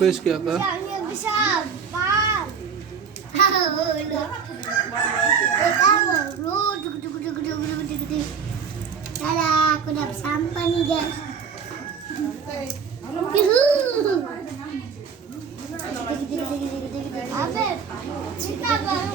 Wis ki apa? Bisa, Pak. Dadah, aku udah sampai nih guys. Yuhu. Abeb, kita baru